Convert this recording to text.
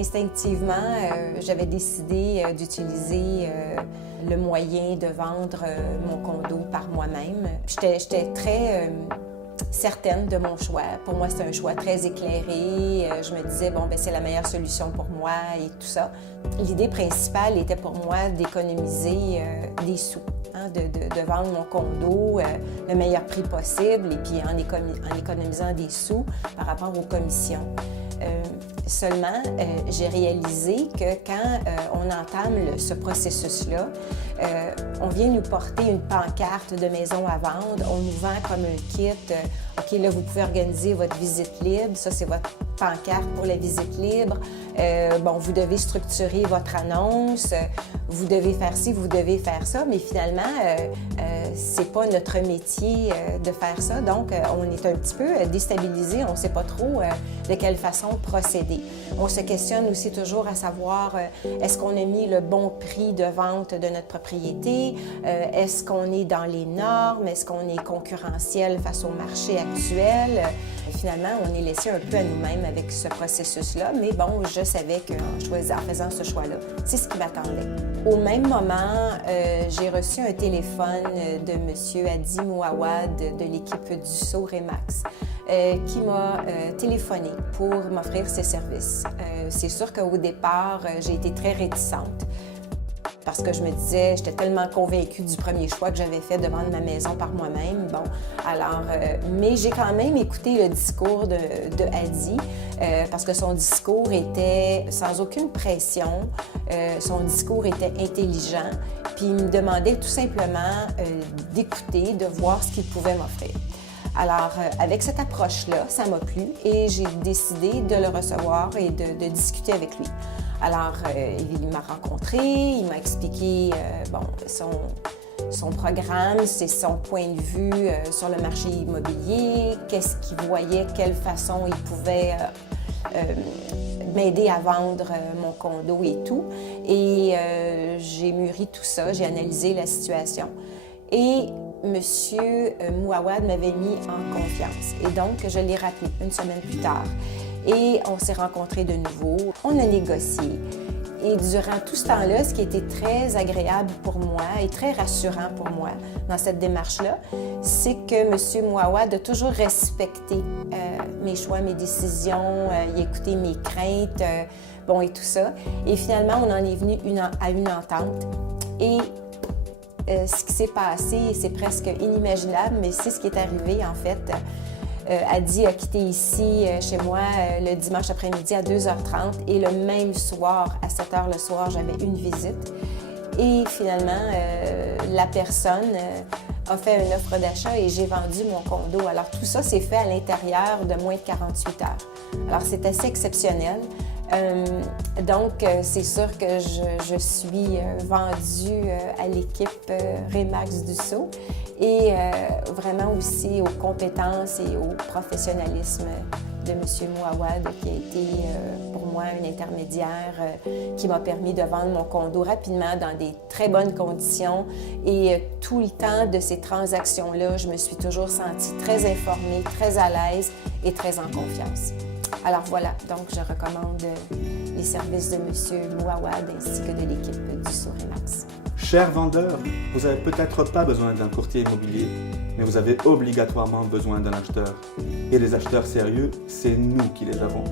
Instinctivement, j'avais décidé d'utiliser le moyen de vendre mon condo par moi-même. J'étais très certaine de mon choix. Pour moi, c'est un choix très éclairé. Je me disais, bon, ben c'est la meilleure solution pour moi et tout ça. L'idée principale était pour moi d'économiser des sous, hein, de vendre mon condo le meilleur prix possible et puis en économisant des sous par rapport aux commissions. Seulement, j'ai réalisé que quand on entame ce processus-là, on vient nous porter une pancarte de maison à vendre, on nous vend comme un kit. OK, là, vous pouvez organiser votre visite libre. Ça, c'est votre pancarte pour la visite libre. Bon, vous devez structurer votre annonce. Vous devez faire ci, vous devez faire ça. Mais finalement, c'est pas notre métier de faire ça. Donc, on est un petit peu déstabilisé. On ne sait pas trop de quelle façon procéder. On se questionne aussi toujours à savoir, est-ce qu'on a mis le bon prix de vente de notre propriété? Est-ce qu'on est dans les normes? Est-ce qu'on est concurrentiel face au marché actuel? Finalement, on est laissé un peu à nous-mêmes avec ce processus-là, mais bon, je savais qu'en faisant ce choix-là, c'est ce qui m'attendait. Au même moment, j'ai reçu un téléphone de M. Adi Mouawad de l'équipe Dussault Remax qui m'a téléphoné pour m'offrir ses services. C'est sûr qu'au départ, j'ai été très réticente. Parce que je me disais, j'étais tellement convaincue du premier choix que j'avais fait de vendre ma maison par moi-même. Bon, alors, mais j'ai quand même écouté le discours de Adi parce que son discours était sans aucune pression, son discours était intelligent, puis il me demandait tout simplement d'écouter, de voir ce qu'il pouvait m'offrir. Alors, avec cette approche-là, ça m'a plu et j'ai décidé de le recevoir et de discuter avec lui. Alors, il m'a rencontré, il m'a expliqué bon, son programme, c'est son point de vue sur le marché immobilier, qu'est-ce qu'il voyait, quelle façon il pouvait m'aider à vendre mon condo et tout. Et j'ai mûri tout ça, j'ai analysé la situation. Et Monsieur Mouawad m'avait mis en confiance. Et donc, je l'ai rappelé une semaine plus tard. Et on s'est rencontrés de nouveau. On a négocié. Et durant tout ce temps-là, ce qui était très agréable pour moi et très rassurant pour moi dans cette démarche-là, c'est que M. Mouawad a toujours respecté mes choix, mes décisions, il a écouté mes craintes, bon, et tout ça. Et finalement, on en est venu à une entente. Et ce qui s'est passé, c'est presque inimaginable, mais c'est ce qui est arrivé en fait. Adi a quitté ici chez moi le dimanche après-midi à 2h30 et le même soir, à 7h le soir, j'avais une visite. Et finalement, la personne a fait une offre d'achat et j'ai vendu mon condo. Alors tout ça s'est fait à l'intérieur de moins de 48 heures. Alors c'est assez exceptionnel. Donc, c'est sûr que je suis vendue à l'équipe Remax Dussault et vraiment aussi aux compétences et au professionnalisme de M. Mouawad qui a été pour moi un intermédiaire qui m'a permis de vendre mon condo rapidement dans des très bonnes conditions et tout le temps de ces transactions-là, je me suis toujours sentie très informée, très à l'aise et très en confiance. Alors voilà, donc je recommande les services de M. Mouawad ainsi que de l'équipe Dussault Remax. Chers vendeurs, vous n'avez peut-être pas besoin d'un courtier immobilier, mais vous avez obligatoirement besoin d'un acheteur. Et les acheteurs sérieux, c'est nous qui les avons.